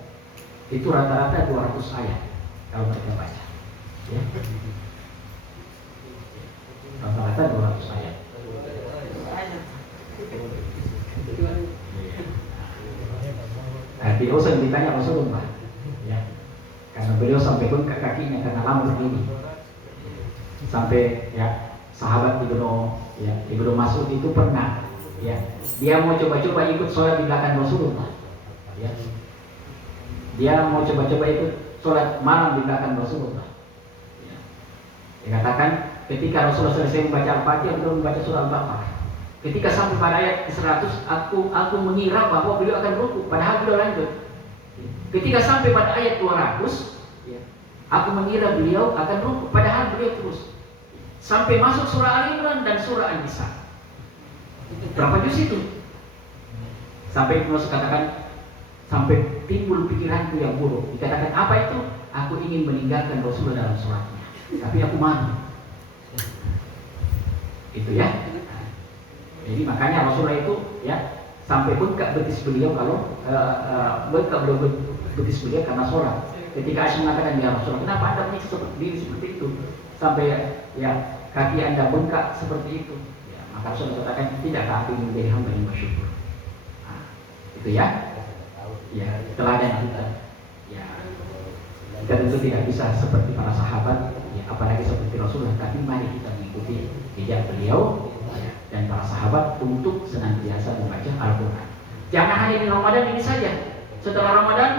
itu rata-rata 200 ayat kalau mereka baca ya. Rata-rata 200 ayat. Tidak usah ditanya Rasulullah ya. Karena beliau sampai bengkak kakinya karena lama begini. Sampai ya sahabat Ibnu Mas'ud itu pernah ya, dia mau coba-coba ikut sholat di belakang Rasulullah ya. Dia mau coba-coba ikut sholat malam di belakang Rasulullah ya. Dia katakan ketika Rasulullah selesai membaca Al-Fatihah, beliau membaca surah Al-Baqarah. Ketika sampai pada ayat ke-100, aku mengira bahwa beliau akan rukuk, padahal beliau lanjut. Ketika sampai pada ayat 200 ya, aku mengira beliau akan rukuk, padahal beliau terus sampai masuk surah Al-Imran dan surah An-Nisa. Berapa juz itu? Sampai Ibnu katakan, sampai timbul pikiranku yang buruk. Dikatakan apa itu? Aku ingin meninggalkan Rasulullah dalam sholatnya, tapi aku malu. Itu ya. Jadi makanya Rasulullah itu ya sampai bengkak betis beliau kalau bengkak betis beliau karena sholat. Ketika Aisyah mengatakan, ya Rasulullah, kenapa anda menyiksa diri seperti itu sampai ya kaki anda bengkak seperti itu? Ya, maka Rasulullah katakan, tidakkah aku ingin menjadi hamba yang bersyukur? Nah, itu ya. Ya, teladan kita. Ya, kita tentu tidak bisa seperti para sahabat, ya, apalagi seperti Rasulullah. Tapi mari kita mengikuti jejak beliau ya, dan para sahabat untuk senantiasa membaca Al-Quran. Jangan hanya di Ramadan ini saja. Setelah Ramadan,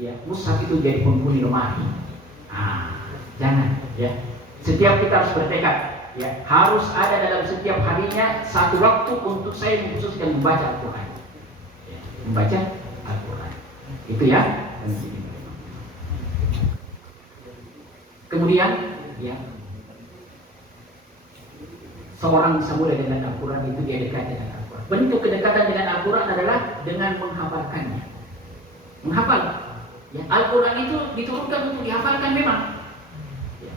ya, mushaf itu jadi penghuni lemari. Jangan. Ya, setiap kita harus bertekad. Ya, harus ada dalam setiap harinya satu waktu untuk saya mengkhususkan membaca Al-Quran. Ya, membaca Al-Quran. Itu ya. Kemudian ya, seorang bisa mulai dengan Al-Quran itu dia dekat dengan Al-Quran. Bentuk kedekatan dengan Al-Quran adalah dengan menghafalkannya. Menghafal. Ya, Al-Quran itu diturunkan untuk dihafalkan memang. Ya.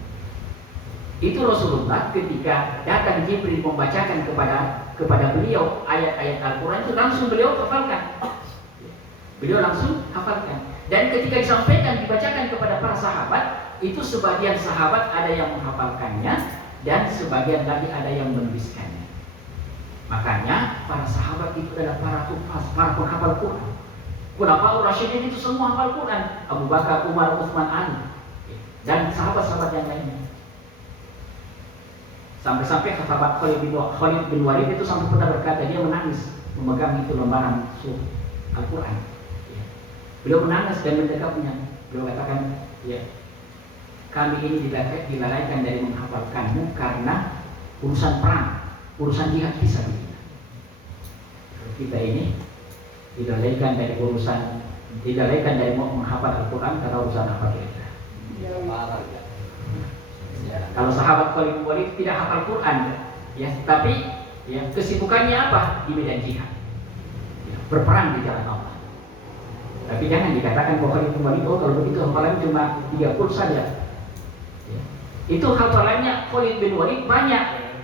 Itu Rasulullah ketika datang Jibril membacakan kepada beliau ayat-ayat Al-Quran itu langsung beliau hafalkan. Beliau langsung hafalkan. Dan ketika disampaikan, dibacakan kepada para sahabat, itu sebagian sahabat ada yang menghafalkannya dan sebagian lagi ada yang menuliskannya. Makanya para sahabat itu adalah para hufaz, para penghafal Quran. Khulafaur Rasyidin itu semua hafal Quran. Abu Bakar, Umar, Utsman, Ali dan sahabat-sahabat yang lainnya. Sampai-sampai sahabat Khalid bin Walid itu sampai pernah berkata, dia menangis memegang itu lembaran Al-Quran. Ya. Beliau menangis dan mendekapnya. Beliau katakan, ya, kami ini dilalaikan dari menghafalkanmu karena urusan perang, urusan jihad fisabilillah. Kita ini dilalaikan dari mau menghafal Al-Quran karena urusan apa kira-kira? Kalau sahabat Khalid bin Walid tidak hafal Quran, ya, tapi ya, kesibukannya apa? Di medan jihad, ya, berperang di jalan Allah. Tapi jangan dikatakan bahwa Khalid bin Walid, oh kalau begitu hafalan cuma 30 saja. Ya. Itu hafalannya Khalid bin Walid banyak,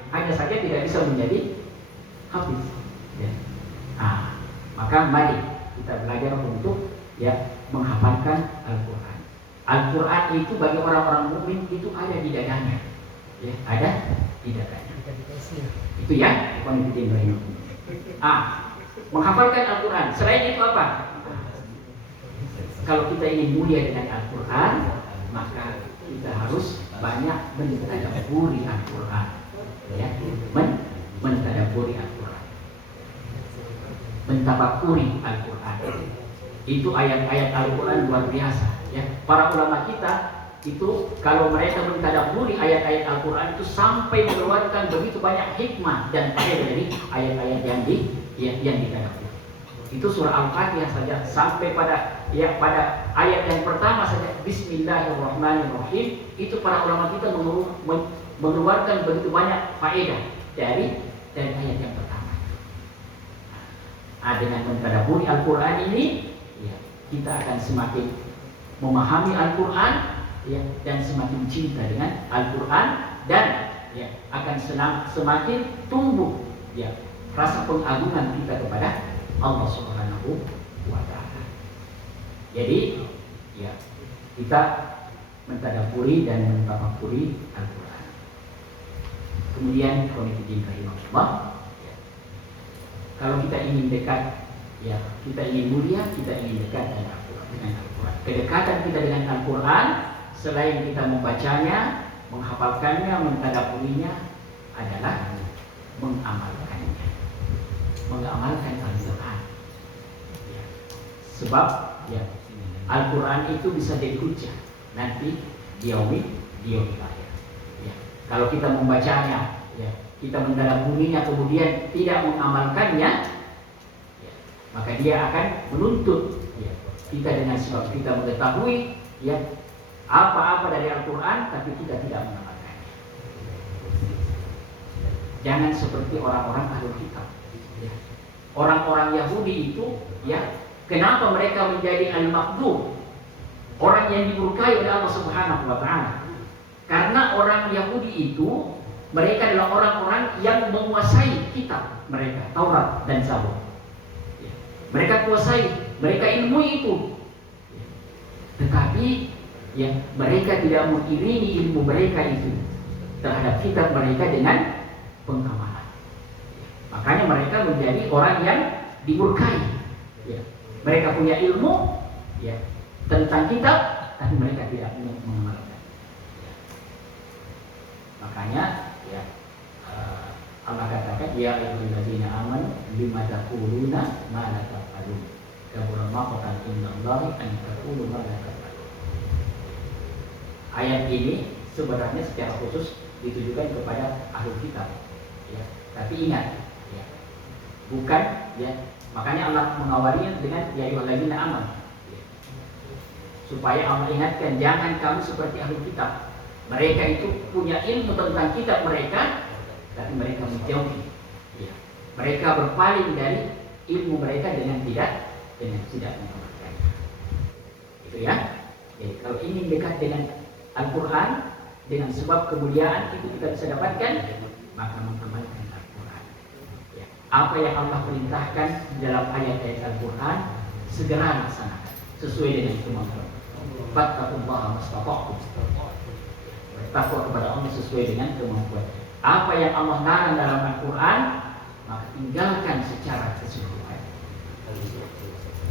hanya saja tidak bisa menjadi hafiz. Ya. Maka mari kita belajar untuk ya menghafalkan Al-Quran. Al-Quran itu bagi orang-orang mukmin itu ada di dadanya, ya, ada di dadanya. Itu ya, menghafalkan Al-Quran. Selain itu apa? Kalau kita ingin mulia dengan Al-Quran, maka kita harus banyak mentadabburi Al-Quran, ya, mentadabburi Al-Quran, mentafakuri Al-Quran. Itu ayat-ayat Al-Quran luar biasa. Ya, para ulama kita itu kalau mereka mentadabburi ayat-ayat Al-Quran itu sampai mengeluarkan begitu banyak hikmah dan faedah dari ayat-ayat yang ditadabburi. Itu surah Al-Fatihah saja sampai pada ayat yang pertama saja, Bismillahirrahmanirrahim, itu para ulama kita mengeluarkan begitu banyak faedah dari ayat yang pertama. Dengan mentadabburi Al-Quran ini, ya, kita akan semakin memahami Al-Quran, ya, dan semakin cinta dengan Al-Quran, dan ya, akan semakin tumbuh ya rasa pengagungan kita kepada Allah Subhanahu wa Ta'ala. Jadi ya, kita mentadabburi dan mentafakuri Al-Quran. Kemudian kalau kita ingin dekat, ya, kita ingin mulia, kita ingin dekat dengan Al-Quran. Kedekatan kita dengan Al-Quran, selain kita membacanya, menghafalkannya, mentadabburinya, adalah mengamalkannya, mengamalkan Al-Quran. Ya. Sebab ya, Al-Quran itu bisa jadi hujjah nanti di yaumil akhir. Ya. Kalau kita membacanya, ya, kita mentadabburinya kemudian tidak mengamalkannya, ya, maka dia akan menuntut ya, kita dengan sebab kita mengetahui ya apa-apa dari Al-Quran, tapi kita tidak mengamalkannya. jangan seperti orang-orang ahli kitab. Ya. Orang-orang Yahudi itu, ya, kenapa mereka menjadi al-maqdum, orang yang dimurkai oleh Allah Subhanahu wa taala? Karena orang Yahudi itu mereka adalah orang-orang yang menguasai kitab mereka, Taurat dan Zabur. Ya. Mereka kuasai, mereka ilmu itu. Ya. Tetapi ya, mereka tidak mengiringi ilmu mereka itu terhadap kitab mereka dengan pengamalan. Makanya mereka menjadi orang yang dimurkai. Ya. Mereka punya ilmu, ya, tentang kitab, tapi mereka tidak mengamalkan. Ya. Makanya, ya, Allah katakan, ya ayyuhallazina amanu lima taquluna ma la taf'alun. Kabura maqtan indallahi an taqulu ma la taf'alun. Ayat ini sebenarnya secara khusus ditujukan kepada ahli kitab. Ya. Tapi ingat, ya, bukan, ya, makanya Allah mengawalinya dengan ya ayyuhallazina amanu, ya, supaya Allah ingatkan jangan kamu seperti ahli kitab. Mereka itu punya ilmu tentang kitab mereka, tapi mereka menjauhi. Ya. Mereka berpaling dari ilmu mereka dengan tidak mengamalkan. Itu ya. Jadi kalau ingin dekat dengan Al-Quran, dengan sebab kemuliaan itu kita bisa dapatkan, maka mengamalkan Al-Quran. Ya. Apa yang Allah perintahkan dalam ayat-ayat Al-Quran segera laksanakan sesuai dengan kemampuan. Fattaqullaha mastata'tum. Bertakwa kepada Allah sesuai dengan kemampuan. Apa yang Allah larang dalam Al-Quran, maka tinggalkan secara keseluruhan.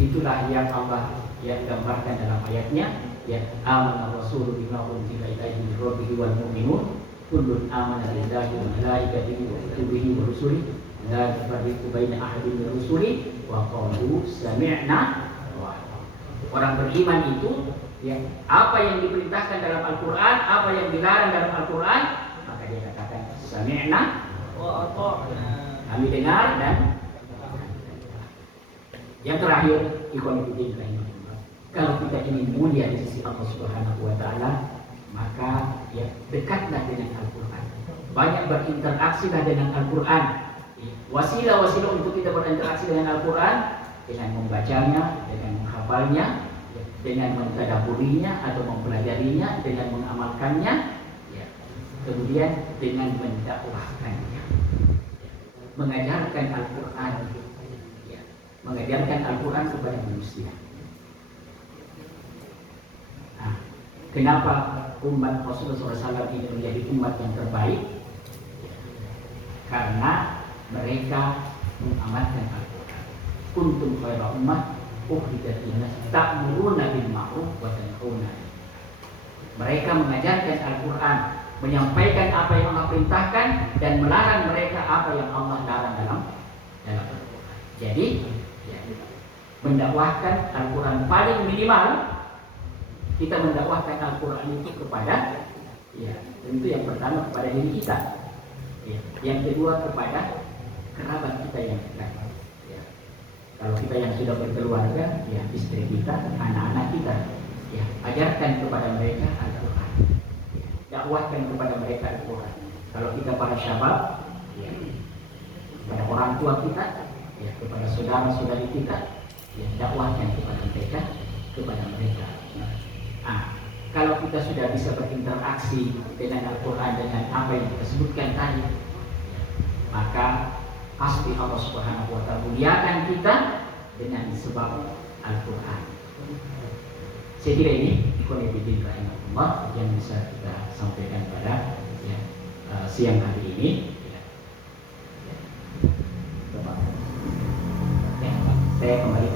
Itulah yang Allah yang gambarkan dalam ayatnya. Ya, amana rasulu bima unzila ilaihi min rabbih wal mu'minun kullun amana billahi wa malaikatihi wa kutubihi wa rusulihi la nufarriqu baina ahadin min rusulihi wa qalu sami'na wa ata'na. Orang beriman itu, ya, apa yang diperintahkan dalam Al-Quran, apa yang dilarang dalam Al-Quran, maka dia katakan sami'na wa ata'na. Kami dengar dan yang terakhir, ikhwan fillah rahimahullah. Kalau kita ingin mulia di sisi Allah Subhanahu wa taala, maka ya dekatlah dengan Al-Quran. Banyak berinteraksilah dengan Al-Quran. Wasilah-wasilah untuk kita berinteraksi dengan Al-Quran dengan membacanya, dengan menghafalnya, dengan mentadaburinya atau mempelajarinya, dengan mengamalkannya, ya. Kemudian dengan mendakwahkannya, ya. Mengajarkan Al-Quran, ya. Mengajarkan Al-Quran kepada manusia. Nah, kenapa umat Rasulullah SAW ini menjadi umat yang terbaik? Karena mereka mengamalkan Al-Quran. Kuntum khaira ummah ukhrijat lin-nas ta'muruna bil ma'ruf wa tanhauna 'anil munkar. Mereka mengajarkan Al-Quran, menyampaikan apa yang Allah perintahkan dan melarang mereka apa yang Allah larang dalam Al-Quran. Jadi, ya, mendakwahkan Al-Quran paling minimal kita mendakwahkan Al-Quran itu kepada, ya, tentu yang pertama kepada diri kita, ya. Yang kedua kepada kerabat kita yang dekat. Ya. Kalau kita yang sudah berkeluarga, ya, istri kita, anak-anak kita, ya, ajarkan kepada mereka Al-Quran, ya. Dakwahkan kepada mereka Al-Quran. Kalau kita para syabab, ya, kepada orang tua kita, ya, kepada saudara-saudari kita, ya, dakwahkan kepada mereka. Nah, kalau kita sudah bisa berinteraksi dengan Al-Quran, dengan apa yang kita sebutkan tadi, ya, maka pasti Allah Subhanahu wa ta'ala muliakan kita dengan sebab Al-Quran. Saya kira ini ikhwan-ikhwan rahimahullah yang bisa kita sampaikan pada, ya, siang hari ini. Ya. Ya, saya kembali